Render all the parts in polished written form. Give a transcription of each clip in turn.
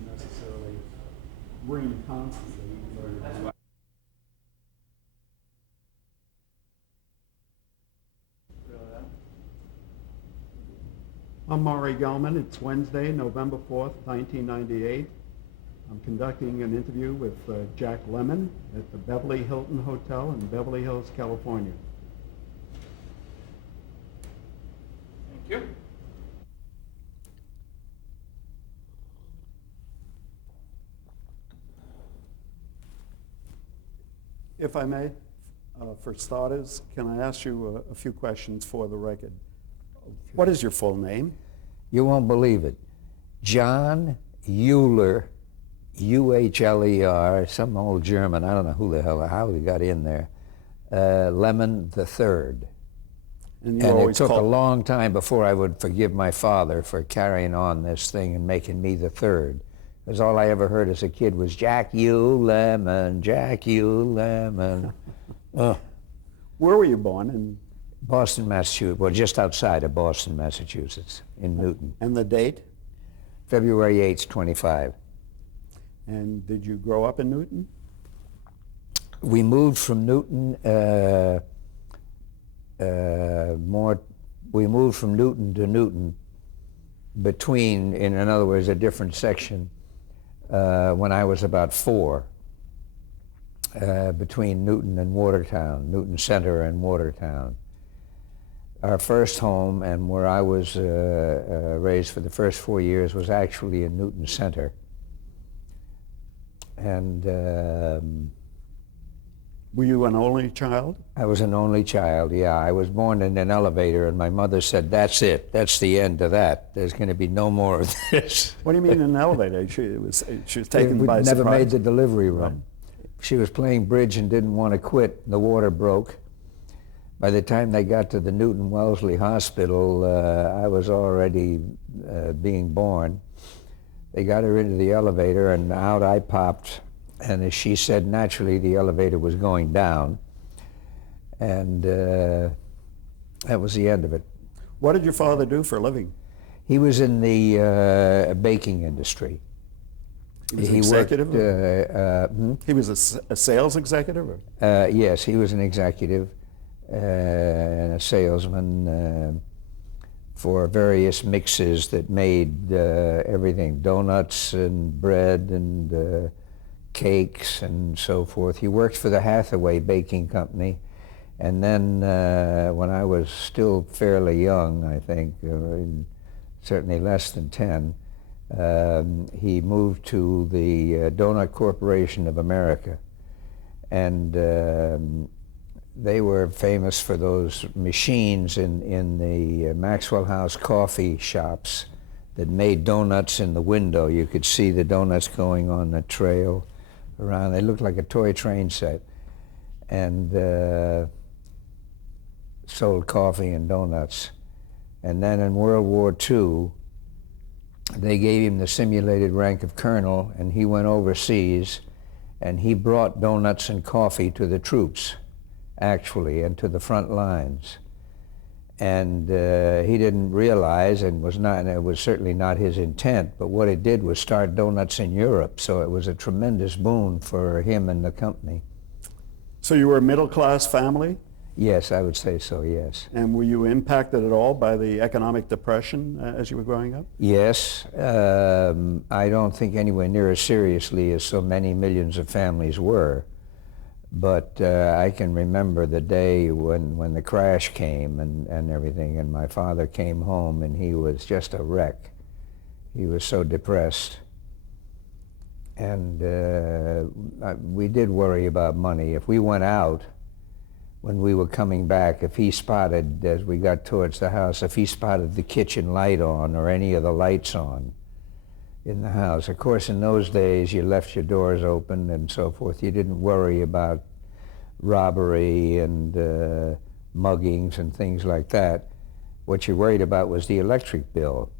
doesn't necessarily ring constantly. That's why. I'm Maury Gelman. It's Wednesday, November 4th, 1998. I'm conducting an interview with Jack Lemmon at the Beverly Hilton Hotel in Beverly Hills, California. Thank you. If I may, for starters, can I ask you a few questions for the record? What is your full name? You won't believe it. John Euler, U-H-L-E-R, some old German, I don't know who the hell, how he got in there, Lemmon the Third. And it took a long time before I would forgive my father for carrying on this thing and making me the third. Because all I ever heard as a kid was, Jack U. Lemmon, Jack U. Lemmon. Where were you born? In Boston, Massachusetts. Well, just outside of Boston, Massachusetts, in Newton. And the date? February 8th, 25. And did you grow up in Newton? We moved from Newton, we moved from Newton to Newton between, in other words, a different section, when I was about 4, between Newton and Watertown, Newton Center and Watertown. Our first home, and where I was raised for the first 4 years, was actually in Newton Center. And were you an only child? I was an only child, yeah. I was born in an elevator, and my mother said, that's it. That's the end of that. There's going to be no more of this. What do you mean in an elevator? She was taken by surprise? Never made the delivery room. She was playing bridge and didn't want to quit. The water broke. By the time they got to the Newton Wellesley Hospital, I was already being born. They got her into the elevator, and out I popped. And as she said, naturally, the elevator was going down. And that was the end of it. What did your father do for a living? He was in the baking industry. He was an executive? Worked, he was a sales executive? Yes, he was an executive and a salesman for various mixes that made everything, donuts and bread and cakes and so forth. He worked for the Hathaway Baking Company, and then when I was still fairly young, I think, certainly less than 10, he moved to the Donut Corporation of America, and they were famous for those machines in the Maxwell House coffee shops that made donuts in the window. You could see the donuts going on the trail around. They looked like a toy train set, and sold coffee and donuts. And then in World War II, they gave him the simulated rank of colonel, and he went overseas, and he brought donuts and coffee to the troops, actually, and to the front lines. And he didn't realize, and it was certainly not his intent, but what it did was start donuts in Europe, so it was a tremendous boon for him and the company. So you were a middle-class family? Yes, I would say so, yes. And were you impacted at all by the economic depression as you were growing up? Yes. I don't think anywhere near as seriously as so many millions of families were. But I can remember the day when the crash came and everything, and my father came home and he was just a wreck. He was so depressed. And we did worry about money. If we went out, when we were coming back, if he spotted, as we got towards the house, if he spotted the kitchen light on or any of the lights on in the house. Of course, in those days, you left your doors open and so forth. You didn't worry about robbery and muggings and things like that. What you worried about was the electric bill,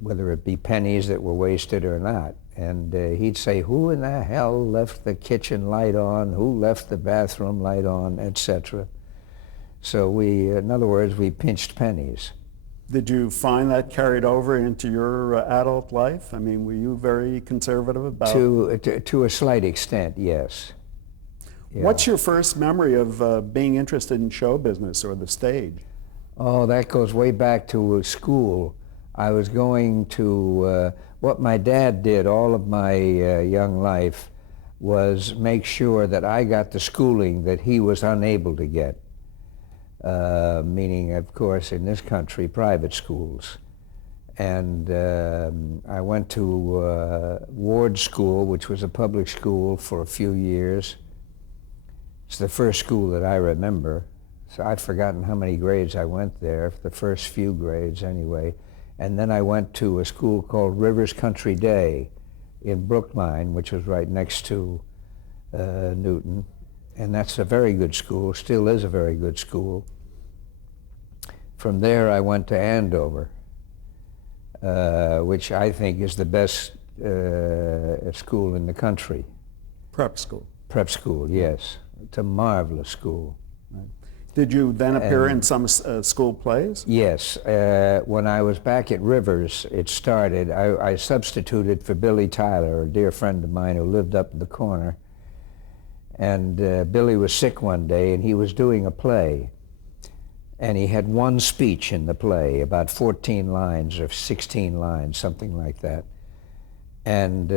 whether it be pennies that were wasted or not. And he'd say, who in the hell left the kitchen light on? Who left the bathroom light on, etc. So we, in other words, we pinched pennies. Did you find that carried over into your adult life? I mean, were you very conservative about... To a slight extent, yes. Yeah. What's your first memory of being interested in show business or the stage? Oh, that goes way back to school. I was going to, what my dad did all of my young life was make sure that I got the schooling that he was unable to get. Meaning, of course, in this country, private schools. And I went to Ward School, which was a public school, for a few years. It's the first school that I remember. So I've forgotten how many grades I went there, the first few grades anyway. And then I went to a school called Rivers Country Day in Brookline, which was right next to Newton. And that's a very good school, still is a very good school. From there I went to Andover, which I think is the best school in the country. Prep school. Prep school, yes. It's a marvelous school. Right. Did you then appear in some school plays? Yes. When I was back at Rivers, it started. I substituted for Billy Tyler, a dear friend of mine who lived up in the corner. And Billy was sick one day, and he was doing a play. And he had one speech in the play, about 14 lines or 16 lines, something like that. And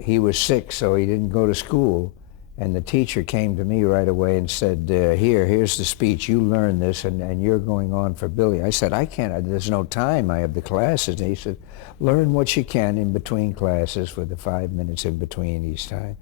he was sick, so he didn't go to school. And the teacher came to me right away and said, here's the speech, you learn this, and you're going on for Billy. I said, I can't, there's no time, I have the classes. And he said, learn what you can in between classes for the 5 minutes in between each time.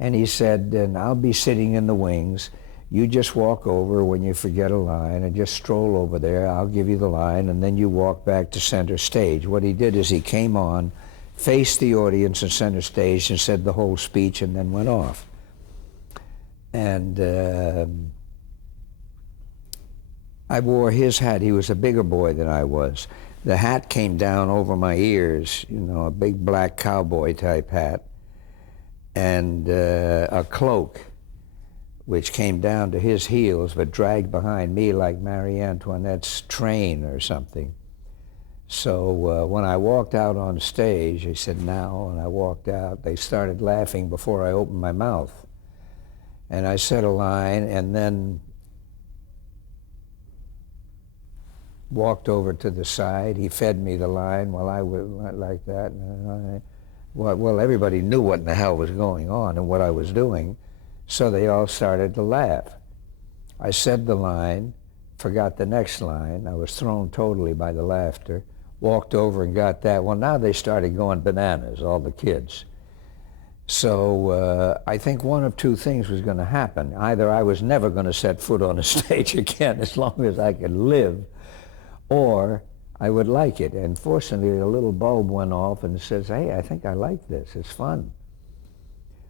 And he said, and I'll be sitting in the wings. You just walk over when you forget a line and just stroll over there. I'll give you the line, and then you walk back to center stage. What he did is he came on, faced the audience in center stage and said the whole speech and then went off. And I wore his hat. He was a bigger boy than I was. The hat came down over my ears, you know, a big black cowboy type hat, and a cloak which came down to his heels but dragged behind me like Marie Antoinette's train or something. So when I walked out on stage, he said, now, and I walked out, they started laughing before I opened my mouth. And I said a line and then walked over to the side. He fed me the line while I went like that. Well, everybody knew what in the hell was going on and what I was doing, so they all started to laugh. I said the line, forgot the next line. I was thrown totally by the laughter, walked over and got that. Well, now they started going bananas, all the kids. So I think one of two things was going to happen. Either I was never going to set foot on a stage again as long as I could live, or I would like it. And fortunately, a little bulb went off and says, hey, I think I like this. It's fun.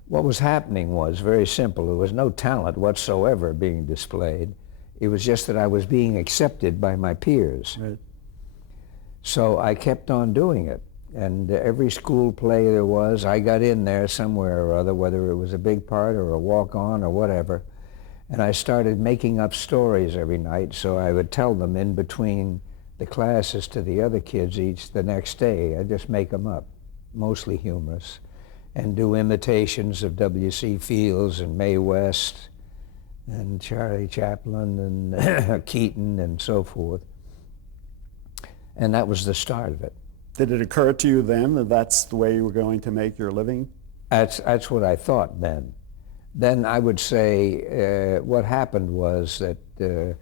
What was happening was very simple. There was no talent whatsoever being displayed. It was just that I was being accepted by my peers. Right. So I kept on doing it. And every school play there was, I got in there somewhere or other, whether it was a big part or a walk-on or whatever. And I started making up stories every night, so I would tell them in between the classes to the other kids the next day. I'd just make them up, mostly humorous, and do imitations of W.C. Fields and Mae West and Charlie Chaplin and Keaton and so forth. And that was the start of it. Did it occur to you then that that's the way you were going to make your living? That's what I thought then. Then I would say what happened was that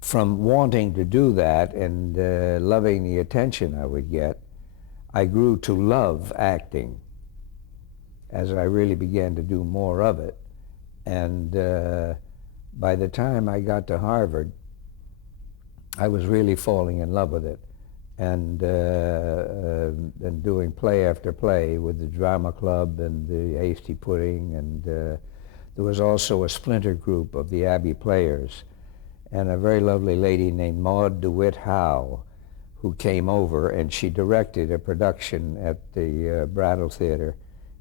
from wanting to do that and loving the attention I would get, I grew to love acting as I really began to do more of it. And by the time I got to Harvard, I was really falling in love with it. And doing play after play with the drama club and the Hasty Pudding, and there was also a splinter group of the Abbey Players, and a very lovely lady named Maud DeWitt Howe, who came over, and she directed a production at the Brattle Theater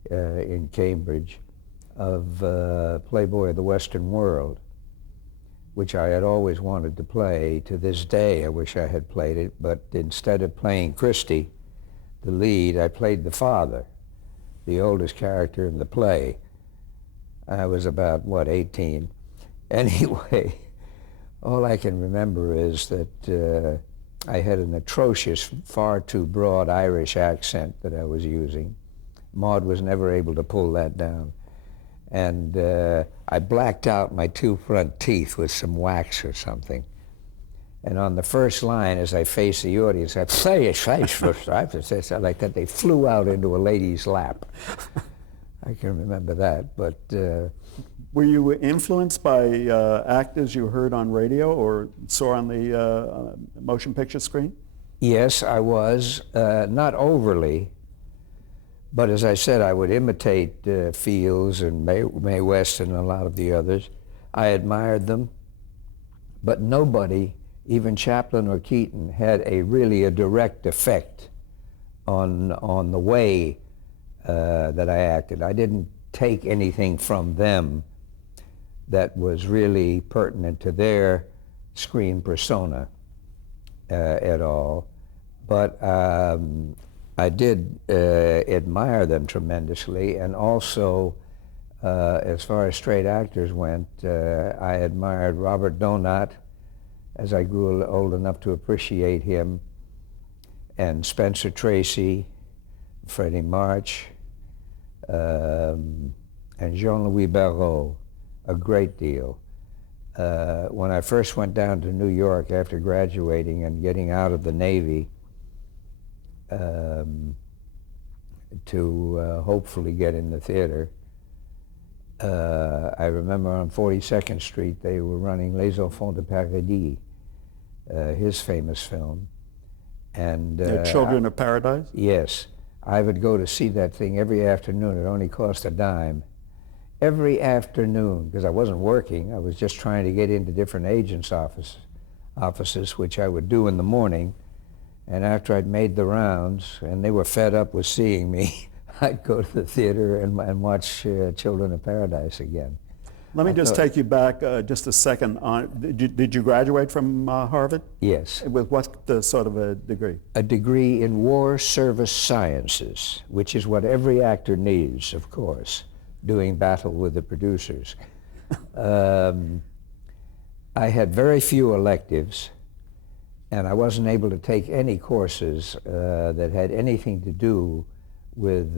in Cambridge of Playboy of the Western World. which I had always wanted to play. To this day, I wish I had played it, but instead of playing Christie, the lead, I played the father, the oldest character in the play. I was about, 18? Anyway, all I can remember is that I had an atrocious, far too broad Irish accent that I was using. Maud was never able to pull that down. And I blacked out my 2 front teeth with some wax or something. And on the first line, as I faced the audience, I say like that, they flew out into a lady's lap. I can remember that, but... Were you influenced by actors you heard on radio or saw on the motion picture screen? Yes, I was. Not overly, but as I said, I would imitate Fields and Mae West and a lot of the others. I admired them, but nobody, even Chaplin or Keaton, had really a direct effect on the way that I acted. I didn't take anything from them that was really pertinent to their screen persona at all. But I did admire them tremendously, and also, as far as straight actors went, I admired Robert Donat as I grew old enough to appreciate him, and Spencer Tracy, Freddie March, and Jean-Louis Barrault, a great deal. When I first went down to New York after graduating and getting out of the Navy to hopefully get in the theater, I remember on 42nd Street they were running Les Enfants de Paradis, his famous film. And Children of Paradise? Yes. I would go to see that thing every afternoon. It only cost a dime. Every afternoon, because I wasn't working, I was just trying to get into different agents' offices, which I would do in the morning. And after I'd made the rounds, and they were fed up with seeing me, I'd go to the theater and watch Children of Paradise again. Let me just take you back just a second. Did you graduate from Harvard? Yes. With what sort of a degree? A degree in War Service Sciences, which is what every actor needs, of course, doing battle with the producers. I had very few electives, and I wasn't able to take any courses that had anything to do with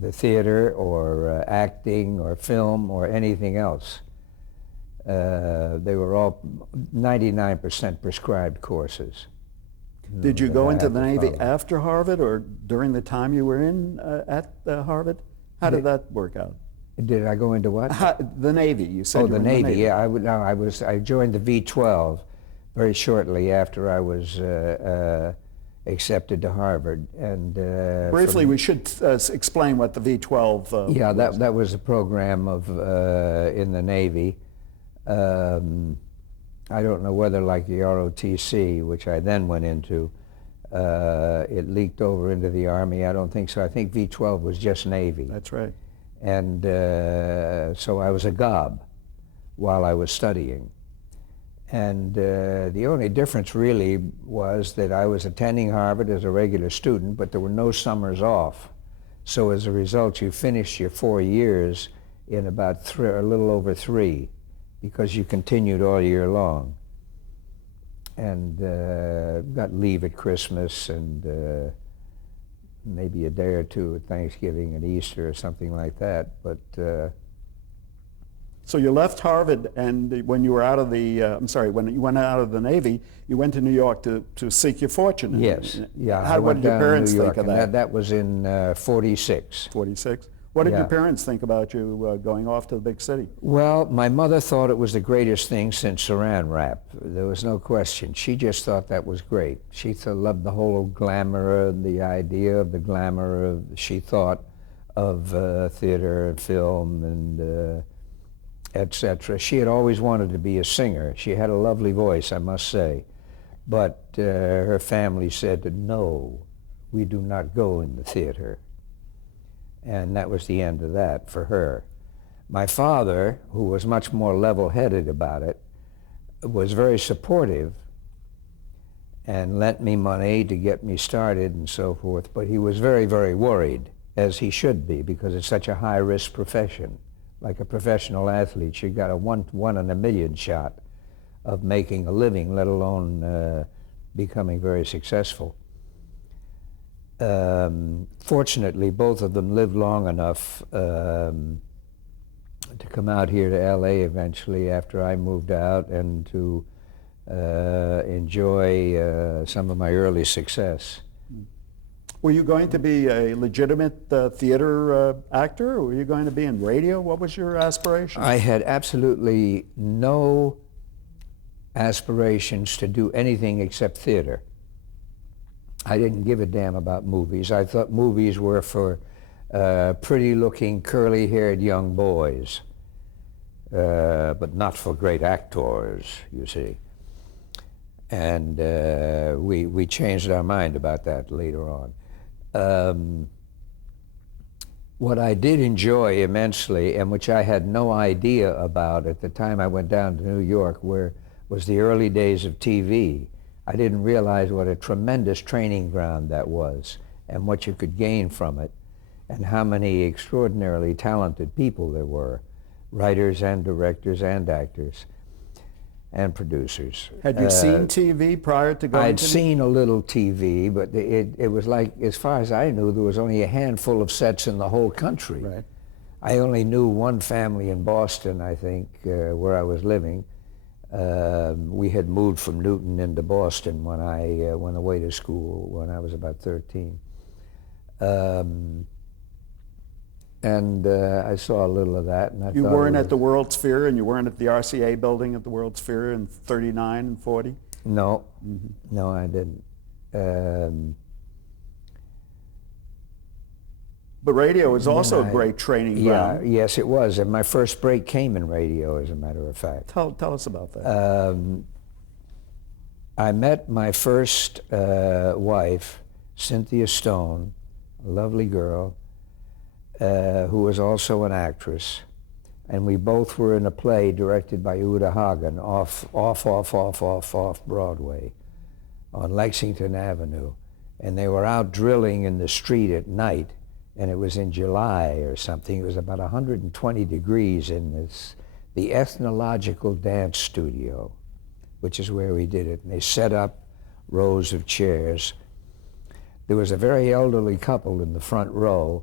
the theater or acting or film or anything else. They were all 99% prescribed courses. Did you go into the Navy after Harvard or during the time you were in at Harvard? How did that work out? Did I go into what? The Navy, you said. Oh, you were the in Navy, yeah. I joined the V-12 very shortly after I was accepted to Harvard. And briefly, we should explain what the V-12 yeah, was. that was a program of in the Navy. I don't know whether, like the ROTC, which I then went into, it leaked over into the Army. I don't think so. I think V-12 was just Navy. That's right. And so I was a gob while I was studying. And the only difference really was that I was attending Harvard as a regular student, but there were no summers off. So as a result, you finished your 4 years in about a little over 3, because you continued all year long. And got leave at Christmas and maybe a day or two at Thanksgiving and Easter or something like that. But so you left Harvard, and when you were out of the, when you went out of the Navy, you went to New York to seek your fortune. Yes, yeah. What did your parents think of that? That was in 46. 46. What did your parents think about you going off to the big city? Well, my mother thought it was the greatest thing since Saran Wrap. There was no question. She just thought that was great. She loved the whole glamour, the idea of the glamour of, she thought, of theater and film and etc. She had always wanted to be a singer. She had a lovely voice, I must say. But her family said, no, we do not go in the theater. And that was the end of that for her. My father, who was much more level-headed about it, was very supportive and lent me money to get me started and so forth, but he was very, very worried, as he should be, because it's such a high-risk profession. Like a professional athlete, you got a one in a million shot of making a living, let alone becoming very successful. Fortunately, both of them lived long enough to come out here to LA eventually after I moved out and to enjoy some of my early success. Were you going to be a legitimate theater actor, or were you going to be in radio? What was your aspiration? I had absolutely no aspirations to do anything except theater. I didn't give a damn about movies. I thought movies were for pretty-looking, curly-haired young boys, but not for great actors, you see. And we changed our mind about that later on. What I did enjoy immensely, and which I had no idea about at the time I went down to New York, where was the early days of TV. I didn't realize what a tremendous training ground that was, and what you could gain from it, and how many extraordinarily talented people there were, writers and directors and actors and producers. Had you seen TV prior to going I'd to seen a little TV, but it was like, as far as I knew, there was only a handful of sets in the whole country. Right. I only knew one family in Boston, I think, where I was living. We had moved from Newton into Boston when I went away to school when I was about 13. And I saw a little of that, and I You thought weren't at the World's Fair, and you weren't at the RCA building at the World's Fair in 39 and 40? No, no, I didn't. But radio is also a great training ground. Yes, it was, and my first break came in radio, as a matter of fact. Tell us about that. I met my first wife, Cynthia Stone, a lovely girl, who was also an actress, and we both were in a play directed by Uta Hagen off Broadway on Lexington Avenue, and they were out drilling in the street at night, and it was in July or something. It was about 120 degrees in the Ethnological Dance Studio, which is where we did it, and they set up rows of chairs. There was a very elderly couple in the front row.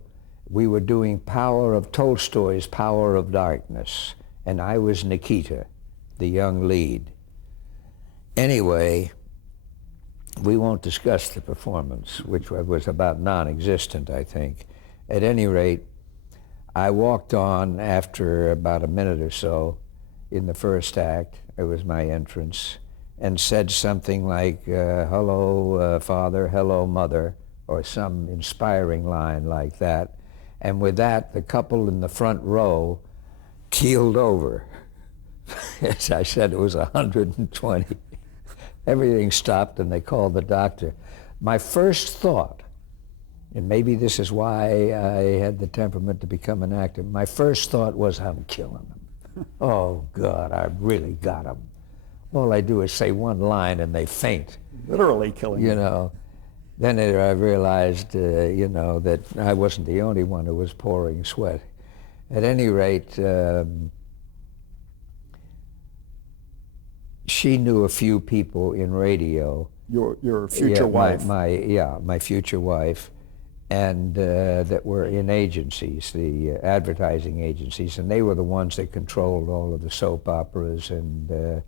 We were doing Tolstoy's Power of Darkness, and I was Nikita, the young lead. Anyway, we won't discuss the performance, which was about non-existent, I think. At any rate, I walked on after about a minute or so in the first act. It was my entrance, and said something like, hello, Father, hello, Mother, or some inspiring line like that. And with that, the couple in the front row keeled over. As I said, it was 120. Everything stopped, and they called the doctor. My first thought, and maybe this is why I had the temperament to become an actor, my first thought was, I'm killing them. Oh, God, I really got them. All I do is say one line, and they faint. Literally killing You them. know. Then I realized, that I wasn't the only one who was pouring sweat. At any rate, she knew a few people in radio. Your future wife. My future wife, and that were in agencies, the advertising agencies, and they were the ones that controlled all of the soap operas and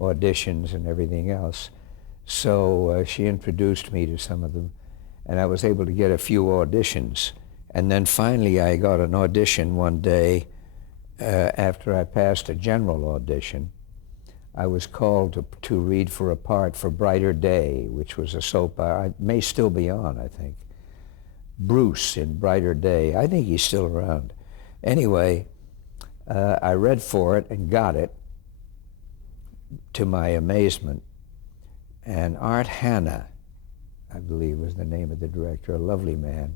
auditions and everything else. So she introduced me to some of them, and I was able to get a few auditions. And then finally I got an audition one day after I passed a general audition. I was called to read for a part for Brighter Day, which was a soap opera. It may still be on, I think. Bruce in Brighter Day. I think he's still around. Anyway, I read for it and got it, to my amazement. And Art Hanna, I believe was the name of the director, a lovely man.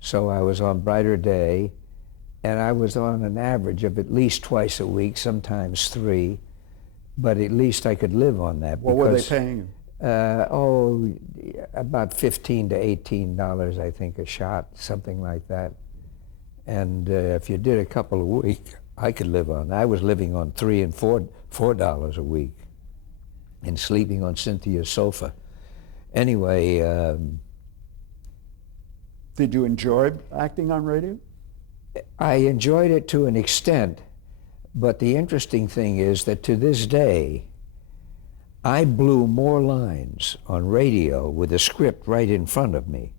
So I was on Brighter Day, and I was on an average of at least twice a week, sometimes 3, but at least I could live on that. What were they paying you? About $15 to $18, I think, a shot, something like that. And if you did a couple a week, I could live on that. I was living on $3 and $4 a week and sleeping on Cynthia's sofa. Anyway, Did you enjoy acting on radio? I enjoyed it to an extent, but the interesting thing is that to this day, I blew more lines on radio with a script right in front of me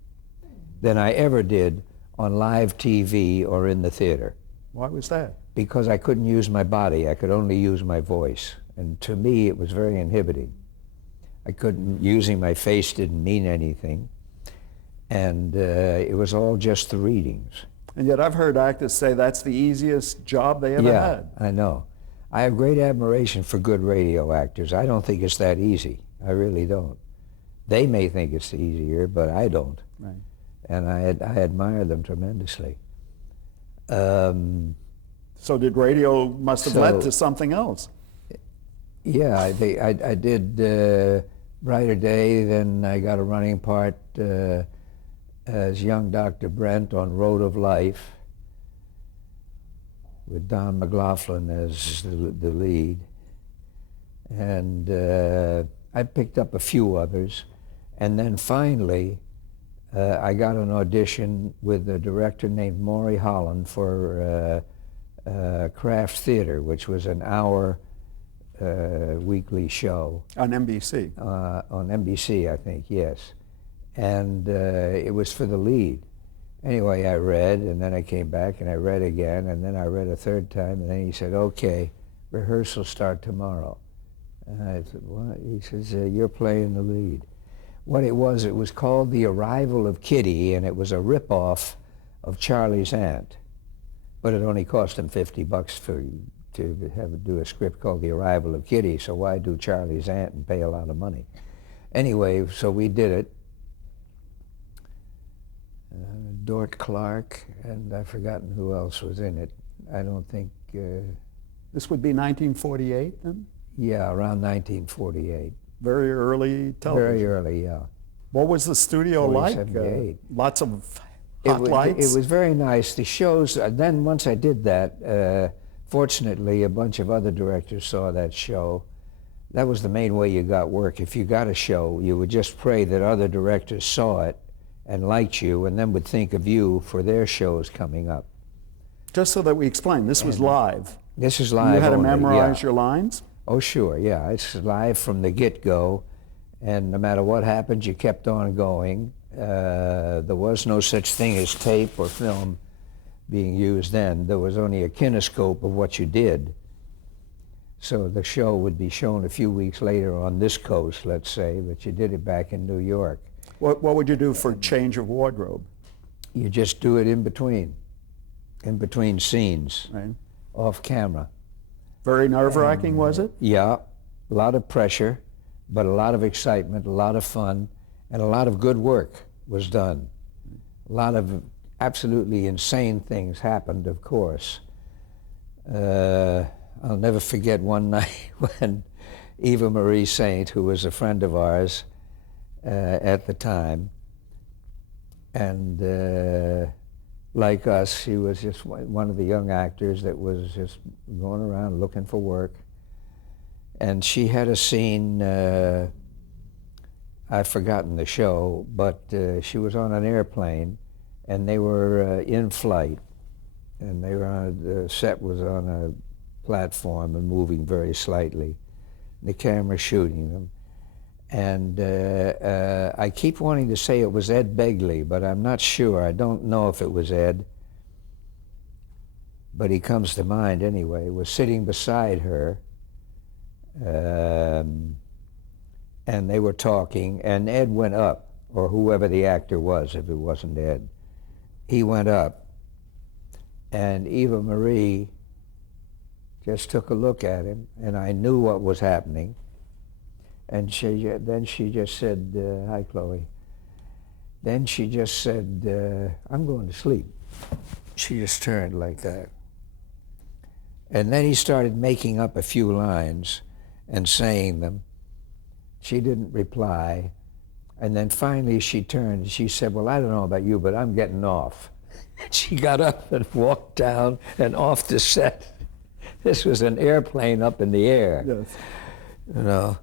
than I ever did on live TV or in the theater, Why was that? because I couldn't use my body. I could only use my voice. And to me, it was very inhibiting. Using my face didn't mean anything. And it was all just the readings. And yet I've heard actors say that's the easiest job they ever had. I know. I have great admiration for good radio actors. I don't think it's that easy. I really don't. They may think it's easier, but I don't. Right. And I admire them tremendously. So did radio must have led to something else? Yeah, I did Brighter Day, then I got a running part as young Dr. Brent on Road of Life with Don McLaughlin as the lead. And I picked up a few others. And then finally, I got an audition with a director named Maury Holland for Kraft Theater, which was an hour weekly show. On NBC? On NBC, I think, yes. And it was for the lead. Anyway, I read, and then I came back and I read again, and then I read a third time, and then he said, okay, rehearsals start tomorrow. And I said, what? He says, you're playing the lead. What it was called The Arrival of Kitty, and it was a rip-off of Charlie's Aunt. But it only cost him $50 to do a script called The Arrival of Kitty, so why do Charlie's Aunt and pay a lot of money? Anyway, so we did it. Dort Clark, and I've forgotten who else was in it. I don't think... This would be 1948 then? Yeah, around 1948. Very early television. Very early, yeah. What was the studio like? 78. Lots of hot lights? It was very nice. The shows, then once I did that, fortunately a bunch of other directors saw that show. That was the main way you got work. If you got a show, you would just pray that other directors saw it and liked you, and then would think of you for their shows coming up. Just so that we explain, this was live. This is live. You had to only, memorize yeah. your lines? Oh, sure, yeah. It's live from the get-go, and no matter what happened, you kept on going. There was no such thing as tape or film being used then. There was only a kinescope of what you did. So the show would be shown a few weeks later on this coast, let's say, but you did it back in New York. What would you do for change of wardrobe? You just do it in between scenes, Right. off camera. Very nerve-wracking, was it? Yeah, a lot of pressure, but a lot of excitement, a lot of fun, and a lot of good work was done. A lot of absolutely insane things happened, of course. I'll never forget one night when Eva Marie Saint, who was a friend of ours at the time, and like us, she was just one of the young actors that was just going around looking for work. And she had a scene, I've forgotten the show, but she was on an airplane, and they were in flight, and they were the set was on a platform and moving very slightly. The camera shooting them. And I keep wanting to say it was Ed Begley, but I'm not sure. I don't know if it was Ed, but he comes to mind anyway. Was sitting beside her, and they were talking, and Ed went up, or whoever the actor was, if it wasn't Ed. He went up, and Eva Marie just took a look at him, and I knew what was happening. And then she just said, hi, Chloe. Then she just said, I'm going to sleep. She just turned like that. And then he started making up a few lines and saying them. She didn't reply. And then finally she turned and she said, well, I don't know about you, but I'm getting off. She got up and walked down and off the set. This was an airplane up in the air. Yes. You know,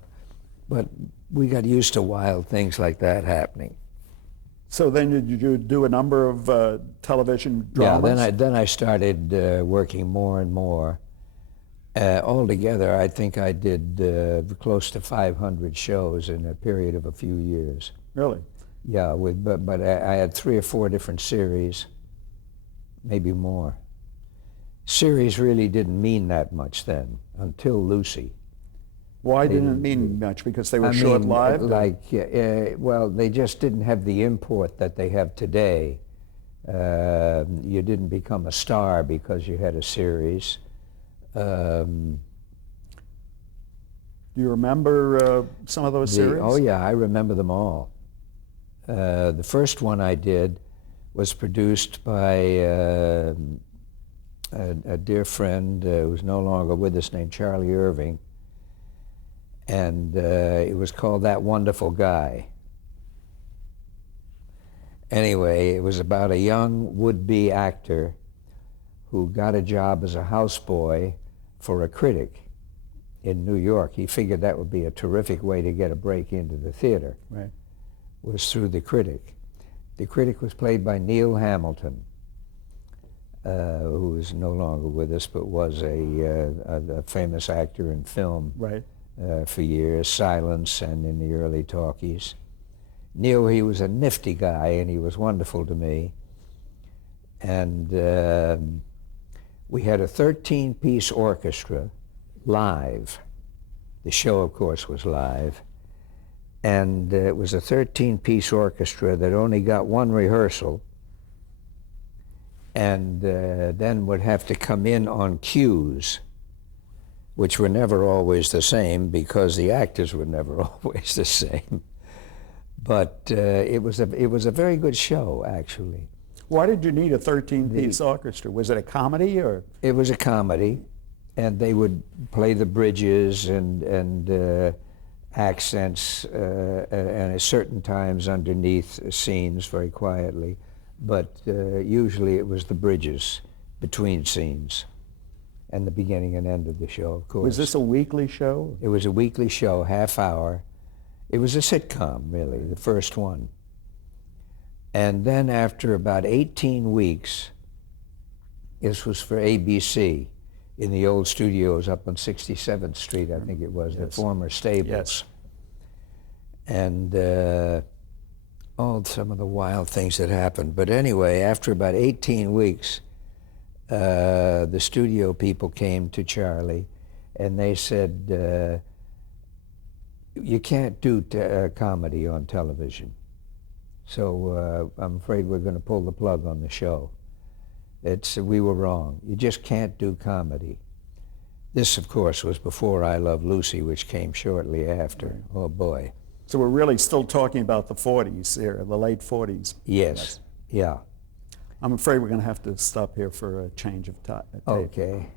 but we got used to wild things like that happening. So then did you do a number of television dramas? Yeah, then I started working more and more. Altogether, I think I did close to 500 shows in a period of a few years. Really? Yeah, but I had 3 or 4 different series, maybe more. Series really didn't mean that much then, until Lucy. Why didn't it mean much? Because they were short-lived? Well, they just didn't have the import that they have today. You didn't become a star because you had a series. Do you remember some of those series? Oh yeah, I remember them all. The first one I did was produced by a dear friend who's no longer with us named Charlie Irving, and it was called That Wonderful Guy. Anyway, it was about a young would-be actor who got a job as a houseboy for a critic in New York. He figured that would be a terrific way to get a break into the theater. Right. Was through the critic. The critic was played by Neil Hamilton, who is no longer with us, but was a famous actor in film. Right. For years, Silence and in the early talkies. Neil, he was a nifty guy, and he was wonderful to me. And we had a 13-piece orchestra live. The show, of course, was live. And it was a 13-piece orchestra that only got one rehearsal and then would have to come in on cues, which were never always the same because the actors were never always the same. But it was a very good show, actually. Why did you need a 13-piece orchestra? Was it a comedy or? It was a comedy, and they would play the bridges and accents and at certain times underneath scenes very quietly, but usually it was the bridges between scenes and the beginning and end of the show, of course. Was this a weekly show? It was a weekly show, half hour. It was a sitcom, really, the first one. And then after about 18 weeks, this was for ABC in the old studios up on 67th Street, I think it was, the former Stables. Yes. And some of the wild things that happened. But anyway, after about 18 weeks, the studio people came to Charlie and they said, you can't do comedy on television. So I'm afraid we're going to pull the plug on the show. We were wrong. You just can't do comedy. This, of course, was before I Love Lucy, which came shortly after. Oh, boy. So we're really still talking about the 40s here, the late 40s. Yes, yeah. I'm afraid we're going to have to stop here for a change of tape. Okay.